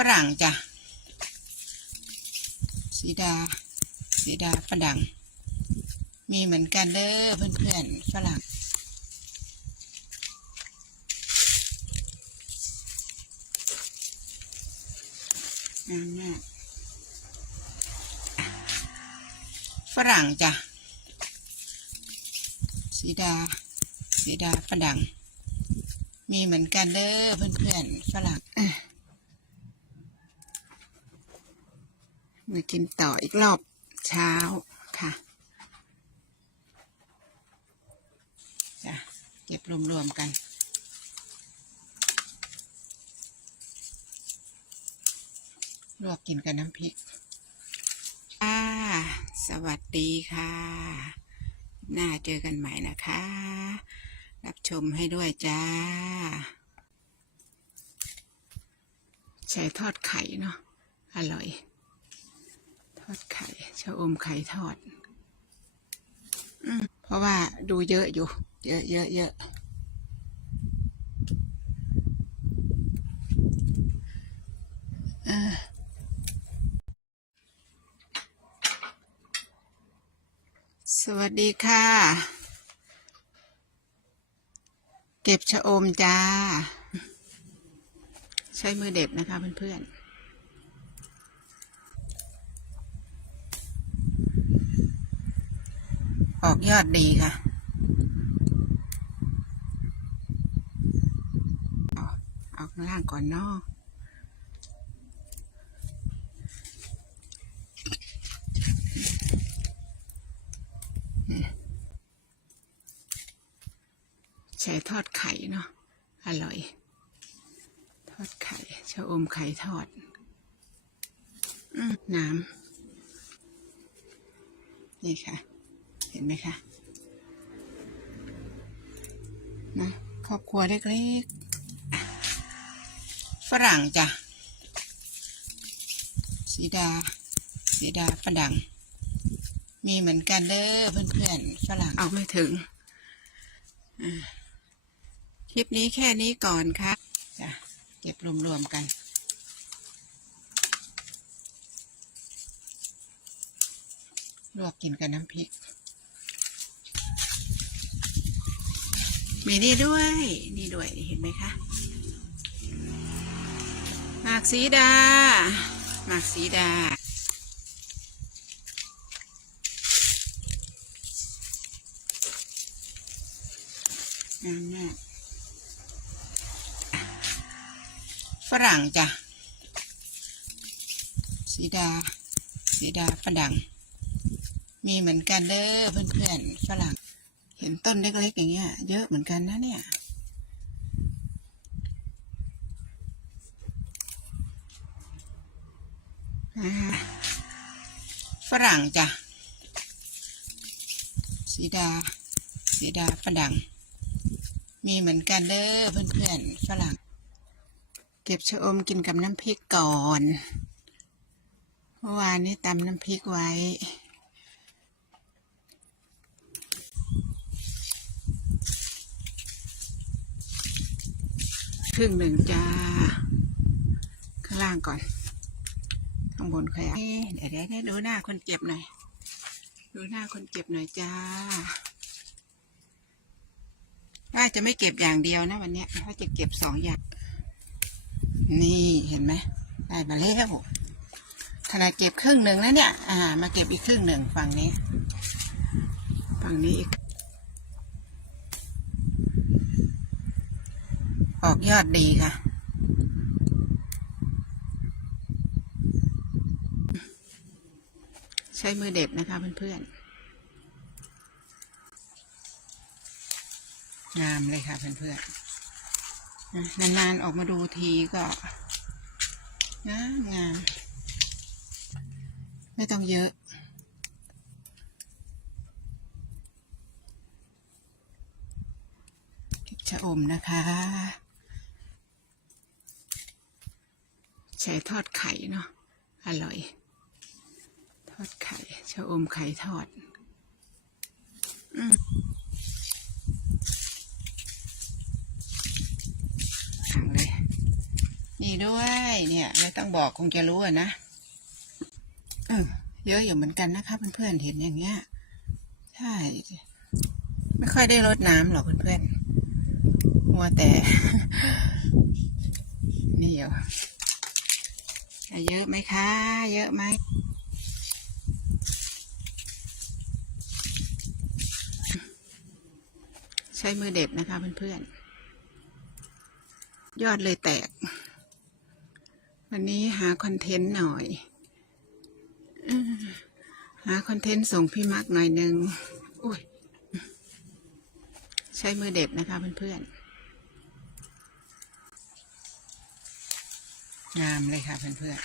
ฝรั่งจ้ะสีดาสีดาประดังมีเหมือนกันเด้อเพื่อนๆฝรั่งงามมากฝรั่งจ้ะสีดาสีดาประดังมีเหมือนกันเด้อเพื่อนๆฝรั่งอะ มากินต่ออีกรอบเช้าค่ะจ้ะเก็บรวมๆกันลวกกินกับน้ำพริกอ่าสวัสดีค่ะ หน้าเจอกันใหม่นะคะ รับชมให้ด้วยจ้า ใช้ทอดไข่เนาะ อร่อย ทอดไข่ชะอมไข่ทอดอืเพราะว่าดูเยอะอยู่ เยอะเยอะเยอะสวัสดีค่ะ เก็บชะอมจ้า ใช้มือเด็ดนะคะเพื่อนๆ ออกยอดดีค่ะเอาเอาข้างล่างก่อนเนาะใช้ทอดไข่เนาะ อร่อย ทอดไข่ชะอมไข่ทอดอน้ำ นี่ค่ะ ห็นไหมคะนะครอบครัวเล็กๆ ฝรั่งจ้ะสีดาสีดาประดังมีเหมือนกันเด้อเพื่อนๆฝรั่งเอาไม่ถึงอ่าคลิปนี้แค่นี้ก่อนค่ะจ้ะเก็บรวมๆกันลวกกินกับน้ำพริก มีนี่ด้วย นี่ด้วยเห็นไหมคะหมากสีดาหมากสีดา งามมากฝรั่งจ้ะ สีดา สีดาประดังมีเหมือนกันเด้อเพื่อนๆฝรั่ง ห็นต้นเล็กๆอย่างเงี้ย เยอะเหมือนกันนะเนี่ยฝรั่งจ้ะสีดา สีดาประดังมีเหมือนกันเด้อเพื่อนๆฝรั่ง เก็บชะอมกินกับน้ำพริกก่อน เมื่อวานนี้ตำน้ำพริกไว้ ครึ่งหนึ่งจ้า ข้างล่างก่อน ข้างบนขยะเอ๊ะเดี๋ยวเดี๋ยวเดี๋ยวดูหน้าคนเจ็บหน่อย ดูหน้าคนเจ็บหน่อยจ้า ว่าจะไม่เก็บอย่างเดียวนะวันนี้ว่าจะเก็บสองอย่าง นี่เห็นไหมได้มาแล้วขนาดเก็บครึ่งหนึ่งแล้วเนี่ย อ่า มาเก็บอีกครึ่งหนึ่งฝั่งนี้ ฝั่งนี้อีก ออกยอดดีค่ะ ใช้มือเด็ดนะคะเพื่อนๆงามเลยค่ะเพื่อนๆนานๆออกมาดูทีก็งามงามไม่ต้องเยอะชะอมนะคะ ใช้ทอดไข่เนาะอร่อย ทอดไข่ชะอมไข่ทอด อืมขังเลย นี่ด้วยเนี่ย ไม่ต้องบอกคงจะรู้อะนะเออเยอะอยู่เหมือนกันนะคะเพื่อนๆเห็นอย่างเงี้ยใช่ไม่ค่อยได้รดน้ำหรอกเพื่อนๆมัวแต่ นี่เหรอ เยอะไหมคะ เยอะไหมใช้มือเด็ดนะคะเพื่อนๆ ยอดเลยแตก วันนี้หาคอนเทนต์หน่อย หาคอนเทนต์ส่งพี่มาร์กหน่อยหนึ่งใช้มือเด็ดนะคะเพื่อนๆ งามเลยค่ะเพื่อน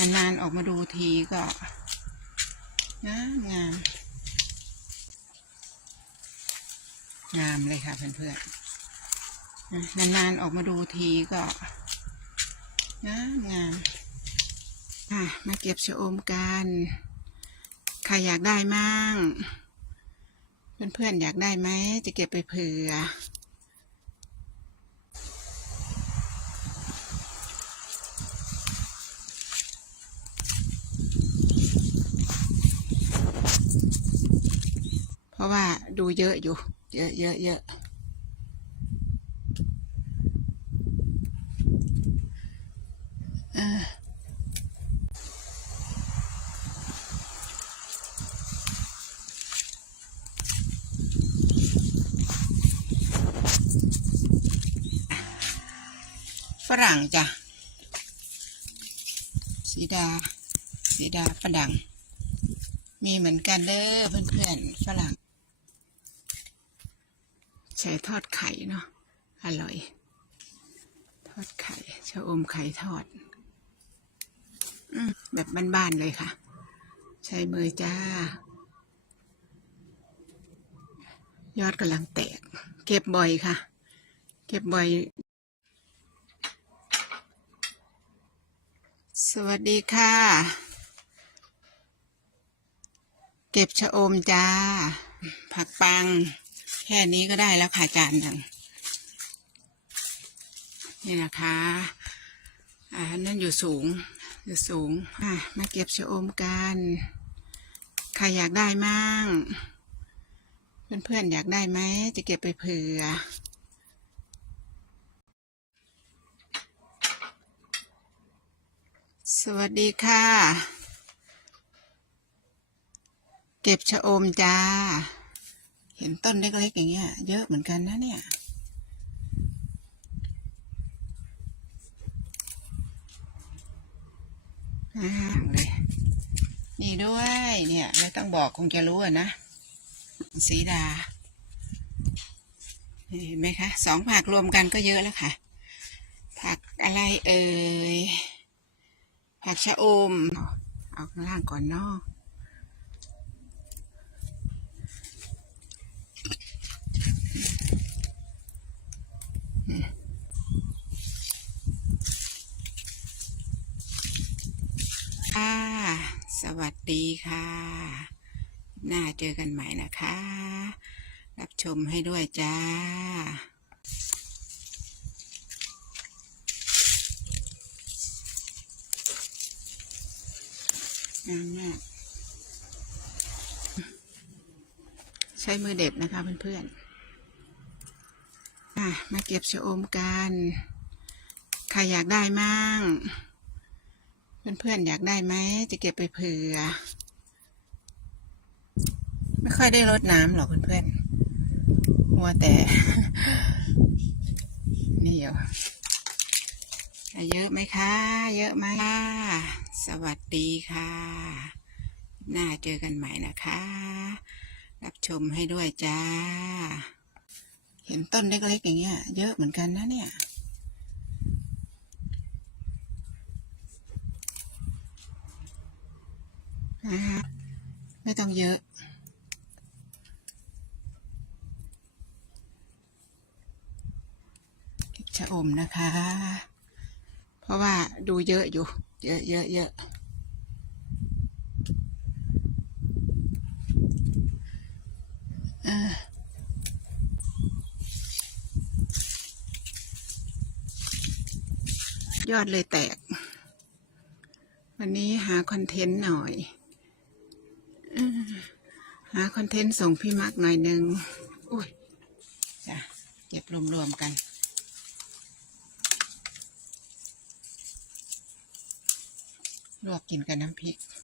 ๆ นานๆ ออกมาดูทีก็ งามงามงามเลยค่ะเพื่อนๆ นานๆ ออกมาดูทีก็ งามงามอะมาเก็บชะอมกันใครอยากได้มั่ง เพื่อนๆ อยากได้ไหม จะเก็บไปเผื่อ เพราะว่าดูเยอะอยู่ เยอะเยอะเยอะฝรั่งจ้ะสีดาสีดาฝรั่ง มีเหมือนกันเด้อเพื่อนๆฝรั่ง ใส่ทอดไข่เนาะอร่อย ทอดไข่ชะอมไข่ทอดอมแบบบ้านๆเลยค่ะ ใช้มือจ้า ยอดกำลังแตก เก็บบ่อยค่ะ เก็บบ่อย สวัสดีค่ะ เก็บชะอมจ้า ผักปัง แค่นี้ก็ได้แล้วค่ะจานหนึ่งนี่นะคะอ่านั่นอยู่สูงอยู่สูงอะมาเก็บชะอมกันใครอยากได้มั่งเพื่อนๆอยากได้ไหมจะเก็บไปเผื่อสวัสดีค่ะ เก็บชะอมจ้า เห็นต้นเล็กๆอย่างเงี้ย เยอะเหมือนกันนะเนี่ยอ่าเลย นี่ด้วยเนี่ย ไม่ต้องบอกคงจะรู้อะนะ สีดา เห็นไหมคะ สองผักรวมกันก็เยอะแล้วค่ะ ผักอะไรเอ่ย ผักชะอม เอาข้างล่างก่อนเนาะ สวัส ดีค่ะหน้าเจอกันใหม่นะคะ รับชมให้ด้วยจ้างามมากใช้มือเด็ดนะคะเพื่อนๆอะมาเก็บชะอมกัน ใครอยากได้มั่ง เพื่อนๆอยากได้ไหมจะเก็บไปเผื่อ ไม่ค่อยได้รดน้ำหรอกเพื่อนๆมัวแต่ นี่เหรอเยอะไหมคะ เยอะไหมสวัสดีค่ะ หน้าเจอกันใหม่นะคะ รับชมให้ด้วยจ้า เห็นต้นเล็กๆอย่างเงี้ย เยอะเหมือนกันนะเนี่ย นะคะไม่ต้องเยอะชะอมนะคะ เพราะว่าดูเยอะอยู่ เยอะเยอะเยอะยอดเลยแตก วันนี้หาคอนเทนต์หน่อย หาคอนเทนต์ส่งพี่มาร์กหน่อยหนึ่งอุ้ยจ้ะเก็บรวมๆกันลวกกินกับน้ำพริก